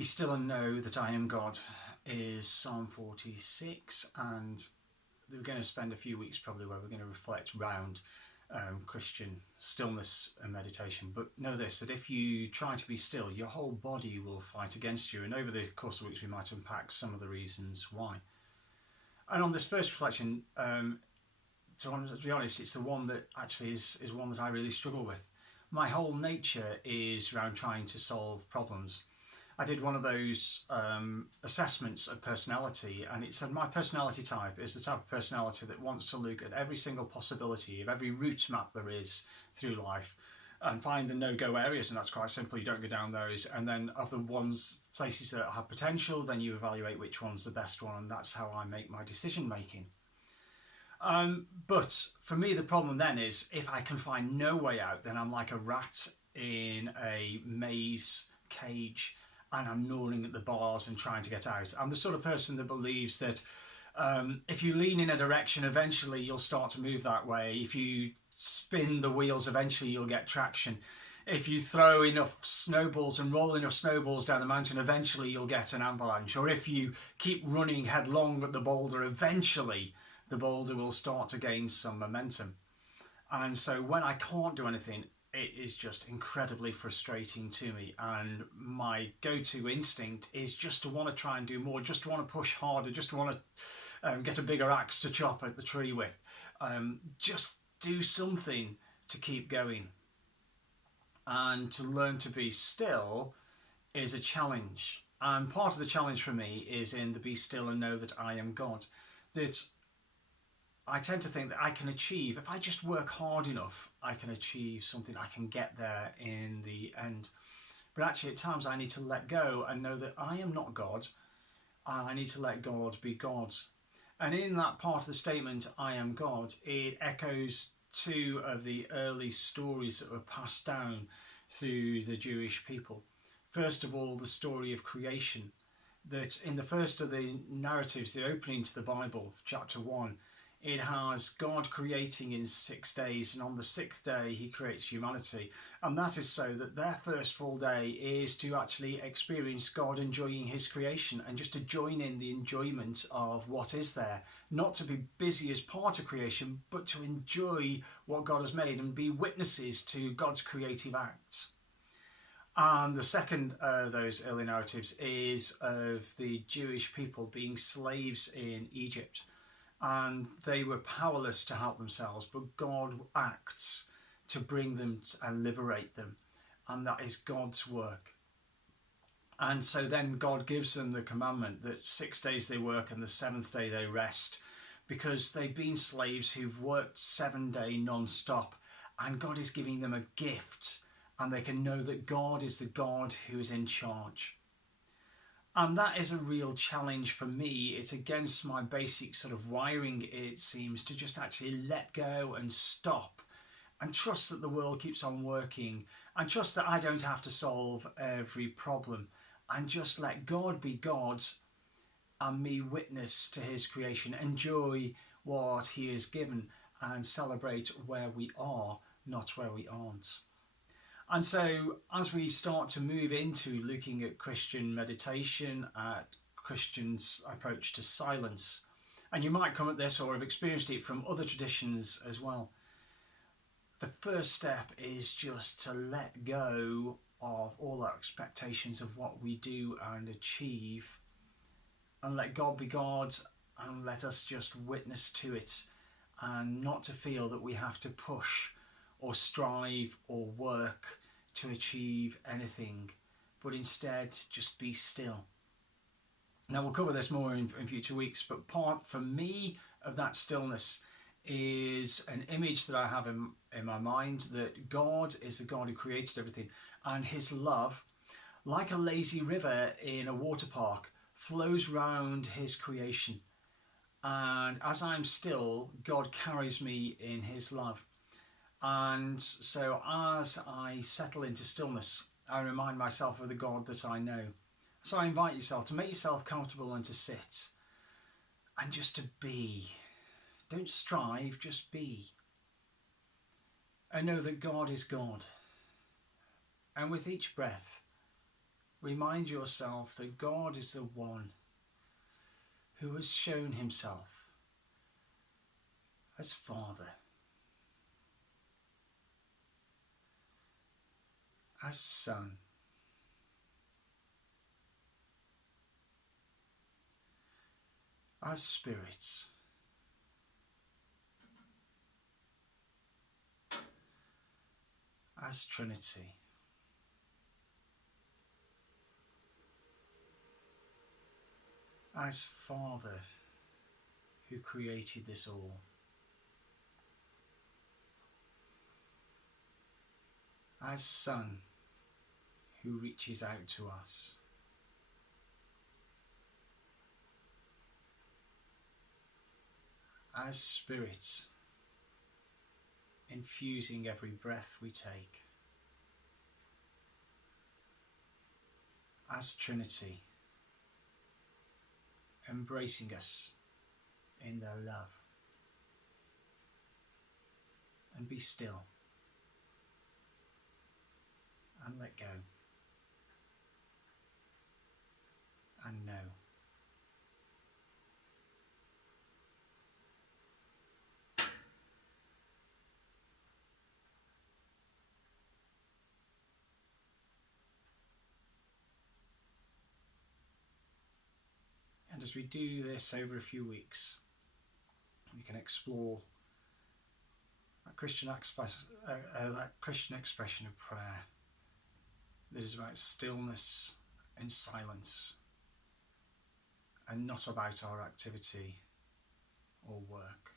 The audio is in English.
Be still and know that I am God is Psalm 46, and we're going to spend a few weeks probably where we're going to reflect around Christian stillness and meditation. But know this, that if you try to be still, your whole body will fight against you, and over the course of weeks we might unpack some of the reasons why. And on this first reflection, to be honest, it's the one that actually is one that I really struggle with. My whole nature is around trying to solve problems. I did one of those assessments of personality, and it said my personality type is the type of personality that wants to look at every single possibility of every route map there is through life and find the no-go areas, and that's quite simple. You don't go down those, and then of the places that have potential, then you evaluate which one's the best one, and that's how I make my decision making. But for me, the problem then is if I can find no way out, then I'm like a rat in a maze cage, and I'm gnawing at the bars and trying to get out. I'm the sort of person that believes that if you lean in a direction, eventually you'll start to move that way. If you spin the wheels, eventually you'll get traction. If you throw enough snowballs and roll enough snowballs down the mountain, eventually you'll get an avalanche. Or if you keep running headlong at the boulder, eventually the boulder will start to gain some momentum. And so when I can't do anything, it is just incredibly frustrating to me, and my go-to instinct is just to want to try and do more, just to want to push harder, just to want to get a bigger axe to chop at the tree with, just do something to keep going. And to learn to be still is a challenge, and part of the challenge for me is in the be still and know that I am God. That I tend to think that I can achieve, if I just work hard enough, I can achieve something, I can get there in the end. But actually at times I need to let go and know that I am not God, and I need to let God be God. And in that part of the statement, I am God, it echoes two of the early stories that were passed down through the Jewish people. First of all, the story of creation, that in the first of the narratives, the opening to the Bible, chapter 1, it has God creating in 6 days, and on the sixth day he creates humanity. And that is so that their first full day is to actually experience God enjoying his creation and just to join in the enjoyment of what is there. Not to be busy as part of creation, but to enjoy what God has made and be witnesses to God's creative acts. And the second of those early narratives is of the Jewish people being slaves in Egypt. And they were powerless to help themselves, but God acts to bring them and liberate them, and that is God's work. And so then God gives them the commandment that 6 days they work and the seventh day they rest, because they've been slaves who've worked 7 days non-stop, and God is giving them a gift, and they can know that God is the God who is in charge. And that is a real challenge for me. It's against my basic sort of wiring, it seems, to just actually let go and stop and trust that the world keeps on working, and trust that I don't have to solve every problem, and just let God be God and me witness to his creation, enjoy what he has given, and celebrate where we are, not where we aren't. And so as we start to move into looking at Christian meditation, at Christians' approach to silence, and you might come at this or have experienced it from other traditions as well, the first step is just to let go of all our expectations of what we do and achieve, and let God be God, and let us just witness to it, and not to feel that we have to push or strive or work to achieve anything, but instead just be still. Now we'll cover this more in future weeks, but part for me of that stillness is an image that I have in my mind, that God is the God who created everything, and his love, like a lazy river in a water park, flows round his creation. And as I'm still, God carries me in his love. And so as I settle into stillness, I remind myself of the God that I know. So I invite yourself to make yourself comfortable and to sit and just to be. Don't strive, just be. And know that God is God. And with each breath, Remind yourself that God is the one who has shown himself as Father, as Son, as Spirit, as Trinity. As Father who created this all. As Son who reaches out to us. As Spirit infusing every breath we take. As Trinity embracing us in their love. And be still and let go and know. And as we do this over a few weeks, we can explore that Christian expression of prayer that is about stillness and silence, and not about our activity or work.